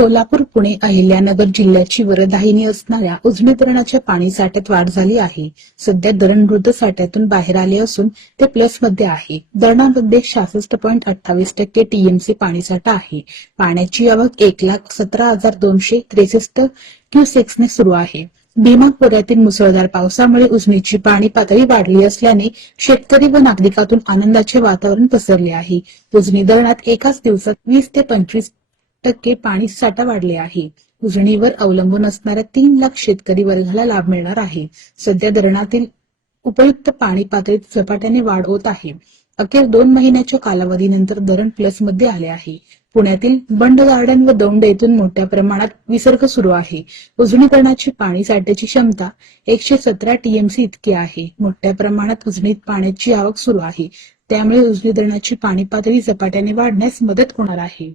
सोलापूर, पुणे, अहिल्यानगर जिल्ह्याची वरदायिनी असणाऱ्या उजनी धरणाच्या पाणी साठ्यात वाढ झाली आहे. सध्या धरण मृत साठ्यातून बाहेर आले असून ते प्लस मध्ये आहे. धरणामध्ये 66.28% टीएमसी पाणीसाठा आहे. पाण्याची आवक 1,17,263 क्युसेक्सने सुरू आहे. भीमा खोऱ्यातील मुसळधार पावसामुळे उजनीची पाणी पातळी वाढली असल्याने शेतकरी व नागरिकातून आनंदाचे वातावरण पसरले आहे. उजनी धरणात एकाच दिवसात 20 ते 25% पाणी साठा वाढले आहे. उजनीवर अवलंबून असणाऱ्या 3 लाख शेतकरी वर्गाला लाभ मिळणार आहे. सध्या धरणातील उपयुक्त पाणी पातळीत झपाट्याने वाढ होत आहे. अखेर 2 महिन्याच्या कालावधीनंतर धरण प्लस मध्ये आले आहे. पुण्यातील बंड गार्डन व दौंड येथून मोठ्या प्रमाणात विसर्ग सुरू आहे. उजनी धरणाची पाणी साठ्याची क्षमता 117 टीएमसी इतकी आहे. मोठ्या प्रमाणात उजनीत पाण्याची आवक सुरू आहे. त्यामुळे उजनी धरणाची पाणी पातळी झपाट्याने वाढण्यास मदत होणार आहे.